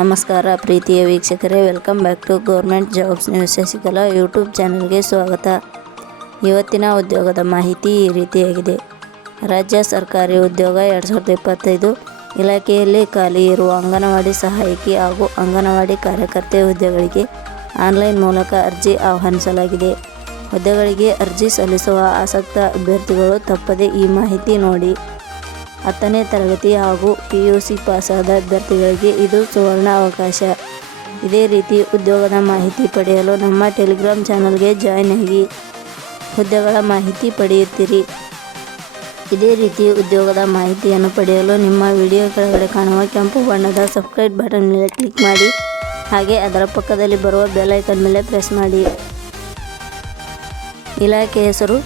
ನಮಸ್ಕಾರ ಪ್ರೀತಿಯ ವೀಕ್ಷಕರೇ, welcome back to government jobs news Shashikala YouTube ಚಾನಲ್ಗೆ ಸ್ವಾಗತ. ಇವತ್ತಿನ ಉದ್ಯೋಗದ ಮಾಹಿತಿ ಈ ರೀತಿಯಾಗಿದೆ. ರಾಜ್ಯ ಸರ್ಕಾರಿ ಉದ್ಯೋಗ 2025 ಇಲಾಖೆಯಲ್ಲಿ ಖಾಲಿ ಇರುವ ಅಂಗನವಾಡಿ ಸಹಾಯಕಿ ಹಾಗೂ ಅಂಗನವಾಡಿ ಕಾರ್ಯಕರ್ತೆ ಹುದ್ದೆಗಳಿಗೆ ಆನ್ಲೈನ್ ಮೂಲಕ ಅರ್ಜಿ ಆಹ್ವಾನಿಸಲಾಗಿದೆ. ಹುದ್ದೆಗಳಿಗೆ ಅರ್ಜಿ ಸಲ್ಲಿಸುವ ಆಸಕ್ತ ಅಭ್ಯರ್ಥಿಗಳು ತಪ್ಪದೆ ಈ ಮಾಹಿತಿ ನೋಡಿ. 10ನೇ ತರಗತಿ ಹಾಗೂ PUC ಪಾಸಾದ ಅಭ್ಯರ್ಥಿಗಳಿಗೆ ಇದು ಸುವರ್ಣ ಅವಕಾಶ. ಇದೇ ರೀತಿ ಉದ್ಯೋಗದ ಮಾಹಿತಿ ಪಡೆಯಲು ನಮ್ಮ ಟೆಲಿಗ್ರಾಮ್ ಚಾನಲ್ಗೆ ಜಾಯ್ನ್ ಆಗಿ ಹುದ್ದೆಗಳ ಮಾಹಿತಿ ಪಡೆಯುತ್ತೀರಿ. ಇದೇ ರೀತಿ ಉದ್ಯೋಗದ ಮಾಹಿತಿಯನ್ನು ಪಡೆಯಲು ನಿಮ್ಮ ವಿಡಿಯೋ ಕೆಳಗಡೆ ಕಾಣುವ ಕೆಂಪು ಬಣ್ಣದ ಸಬ್ಸ್ಕ್ರೈಬ್ ಬಟನ್ ಮೇಲೆ ಕ್ಲಿಕ್ ಮಾಡಿ, ಹಾಗೆ ಅದರ ಪಕ್ಕದಲ್ಲಿ ಬರುವ ಬೆಲ್ ಐಕಾನ್ ಮೇಲೆ ಪ್ರೆಸ್ ಮಾಡಿ. ಇಲಾಖೆ ಹೆಸರು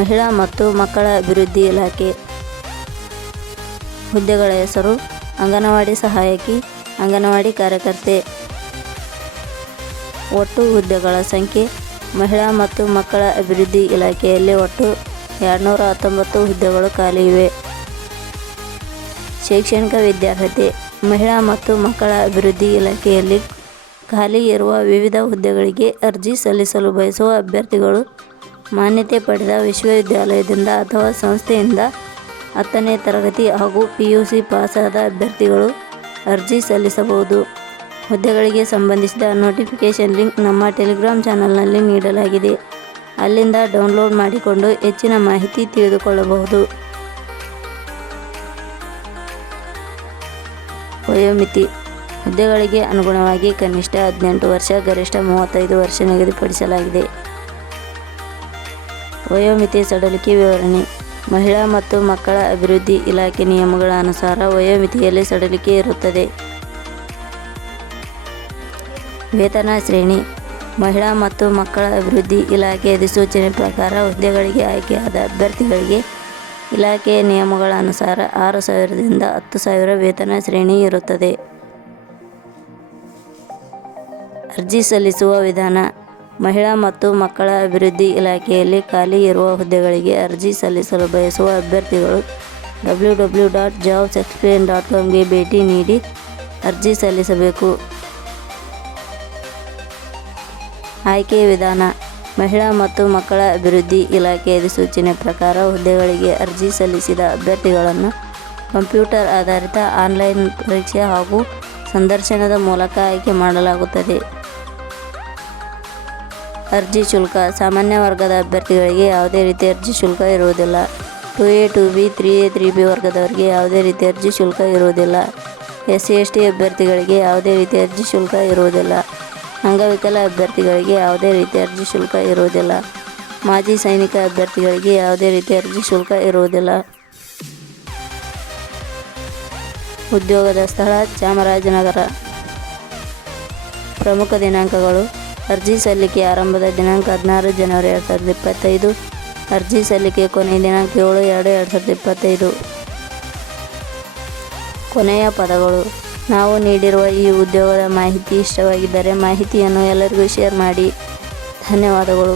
ಮಹಿಳಾ ಮತ್ತು ಮಕ್ಕಳ ಅಭಿವೃದ್ಧಿ ಇಲಾಖೆ. ಹುದ್ದೆಗಳ ಹೆಸರು ಅಂಗನವಾಡಿ ಸಹಾಯಕಿ, ಅಂಗನವಾಡಿ ಕಾರ್ಯಕರ್ತೆ. ಒಟ್ಟು ಹುದ್ದೆಗಳ ಸಂಖ್ಯೆ ಮಹಿಳಾ ಮತ್ತು ಮಕ್ಕಳ ಅಭಿವೃದ್ಧಿ ಇಲಾಖೆಯಲ್ಲಿ ಒಟ್ಟು 219 ಹುದ್ದೆಗಳು ಖಾಲಿ ಇವೆ. ಶೈಕ್ಷಣಿಕ ವಿದ್ಯಾರ್ಹತೆ ಮಹಿಳಾ ಮತ್ತು ಮಕ್ಕಳ ಅಭಿವೃದ್ಧಿ ಇಲಾಖೆಯಲ್ಲಿ ಖಾಲಿ ಇರುವ ವಿವಿಧ ಹುದ್ದೆಗಳಿಗೆ ಅರ್ಜಿ ಸಲ್ಲಿಸಲು ಬಯಸುವ ಅಭ್ಯರ್ಥಿಗಳು ಮಾನ್ಯತೆ ಪಡೆದ ವಿಶ್ವವಿದ್ಯಾಲಯದಿಂದ ಅಥವಾ ಸಂಸ್ಥೆಯಿಂದ 10ನೇ ತರಗತಿ ಹಾಗೂ PUC ಪಾಸಾದ ಅಭ್ಯರ್ಥಿಗಳು ಅರ್ಜಿ ಸಲ್ಲಿಸಬಹುದು. ಹುದ್ದೆಗಳಿಗೆ ಸಂಬಂಧಿಸಿದ ನೋಟಿಫಿಕೇಷನ್ ಲಿಂಕ್ ನಮ್ಮ ಟೆಲಿಗ್ರಾಮ್ ಚಾನಲ್ನಲ್ಲಿ ನೀಡಲಾಗಿದೆ. ಅಲ್ಲಿಂದ ಡೌನ್ಲೋಡ್ ಮಾಡಿಕೊಂಡು ಹೆಚ್ಚಿನ ಮಾಹಿತಿ ತಿಳಿದುಕೊಳ್ಳಬಹುದು. ವಯೋಮಿತಿ ಹುದ್ದೆಗಳಿಗೆ ಅನುಗುಣವಾಗಿ ಕನಿಷ್ಠ 18 ವರ್ಷ, ಗರಿಷ್ಠ 35 ವರ್ಷ ನಿಗದಿಪಡಿಸಲಾಗಿದೆ. ವಯೋಮಿತಿ ಸಡಿಲಿಕೆ ವಿವರಣೆ ಮಹಿಳಾ ಮತ್ತು ಮಕ್ಕಳ ಅಭಿವೃದ್ಧಿ ಇಲಾಖೆ ನಿಯಮಗಳ ಅನುಸಾರ ವಯೋಮಿತಿಯಲ್ಲಿ ಸಡಿಲಿಕೆ ಇರುತ್ತದೆ. ವೇತನ ಶ್ರೇಣಿ ಮಹಿಳಾ ಮತ್ತು ಮಕ್ಕಳ ಅಭಿವೃದ್ಧಿ ಇಲಾಖೆ ಅಧಿಸೂಚನೆ ಪ್ರಕಾರ ಹುದ್ದೆಗಳಿಗೆ ಆಯ್ಕೆಯಾದ ಅಭ್ಯರ್ಥಿಗಳಿಗೆ ಇಲಾಖೆಯ ನಿಯಮಗಳ ಅನುಸಾರ 6,000ದಿಂದ 10,000 ವೇತನ ಶ್ರೇಣಿ ಇರುತ್ತದೆ. ಅರ್ಜಿ ಸಲ್ಲಿಸುವ ವಿಧಾನ ಮಹಿಳಾ ಮತ್ತು ಮಕ್ಕಳ ಅಭಿವೃದ್ಧಿ ಇಲಾಖೆಯಲ್ಲಿ ಖಾಲಿ ಇರುವ ಹುದ್ದೆಗಳಿಗೆ ಅರ್ಜಿ ಸಲ್ಲಿಸಲು ಬಯಸುವ ಅಭ್ಯರ್ಥಿಗಳು www.jobsexplain.com ಭೇಟಿ ನೀಡಿ ಅರ್ಜಿ ಸಲ್ಲಿಸಬೇಕು. ಆಯ್ಕೆ ವಿಧಾನ ಮಹಿಳಾ ಮತ್ತು ಮಕ್ಕಳ ಅಭಿವೃದ್ಧಿ ಇಲಾಖೆ ಅಧಿಸೂಚನೆ ಪ್ರಕಾರ ಹುದ್ದೆಗಳಿಗೆ ಅರ್ಜಿ ಸಲ್ಲಿಸಿದ ಅಭ್ಯರ್ಥಿಗಳನ್ನು ಕಂಪ್ಯೂಟರ್ ಆಧಾರಿತ ಆನ್ಲೈನ್ ಪರೀಕ್ಷೆ ಹಾಗೂ ಸಂದರ್ಶನದ ಮೂಲಕ ಆಯ್ಕೆ ಮಾಡಲಾಗುತ್ತದೆ. ಅರ್ಜಿ ಶುಲ್ಕ ಸಾಮಾನ್ಯ ವರ್ಗದ ಅಭ್ಯರ್ಥಿಗಳಿಗೆ ಯಾವುದೇ ರೀತಿಯ ಅರ್ಜಿ ಶುಲ್ಕ ಇರುವುದಿಲ್ಲ. 2A 2B 3A 3B ವರ್ಗದವರಿಗೆ ಯಾವುದೇ ರೀತಿಯ ಅರ್ಜಿ ಶುಲ್ಕ ಇರುವುದಿಲ್ಲ. SC/ST ಅಭ್ಯರ್ಥಿಗಳಿಗೆ ಯಾವುದೇ ರೀತಿಯ ಅರ್ಜಿ ಶುಲ್ಕ ಇರುವುದಿಲ್ಲ. ಅಂಗವಿಕಲ ಅಭ್ಯರ್ಥಿಗಳಿಗೆ ಯಾವುದೇ ರೀತಿಯ ಅರ್ಜಿ ಶುಲ್ಕ ಇರುವುದಿಲ್ಲ. ಮಾಜಿ ಸೈನಿಕ ಅಭ್ಯರ್ಥಿಗಳಿಗೆ ಯಾವುದೇ ರೀತಿಯ ಅರ್ಜಿ ಶುಲ್ಕ ಇರುವುದಿಲ್ಲ. ಉದ್ಯೋಗದ ಸ್ಥಳ ಚಾಮರಾಜನಗರ. ಪ್ರಮುಖ ದಿನಾಂಕಗಳು ಅರ್ಜಿ ಸಲ್ಲಿಕೆ ಆರಂಭದ ದಿನಾಂಕ 16 ಜನವರಿ 2025. ಅರ್ಜಿ ಸಲ್ಲಿಕೆ ಕೊನೆಯ ದಿನಾಂಕ 7/2/2025. ಕೊನೆಯ ಪದಗಳು ನಾವು ನೀಡಿರುವ ಈ ಉದ್ಯೋಗದ ಮಾಹಿತಿ ಇಷ್ಟವಾಗಿದ್ದರೆ ಮಾಹಿತಿಯನ್ನು ಎಲ್ಲರಿಗೂ ಶೇರ್ ಮಾಡಿ. ಧನ್ಯವಾದಗಳು.